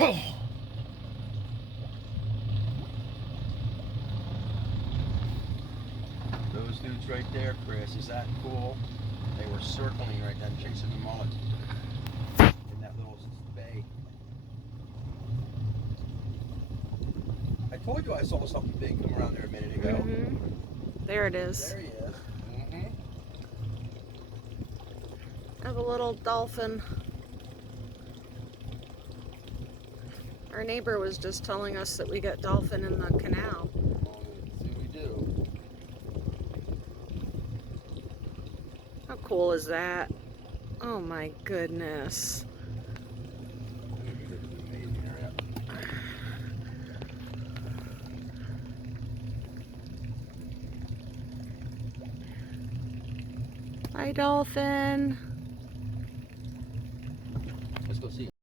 Those dudes right there, Chris, is that cool? They were circling right then, chasing the mullet in that little bay. I told you I saw something big come around there a minute ago. There it is. There he is. I have a little dolphin. Our neighbor was just telling us that we get dolphin in the canal. See, we do. How cool is that? Oh my goodness. Hi, dolphin. Let's go see him.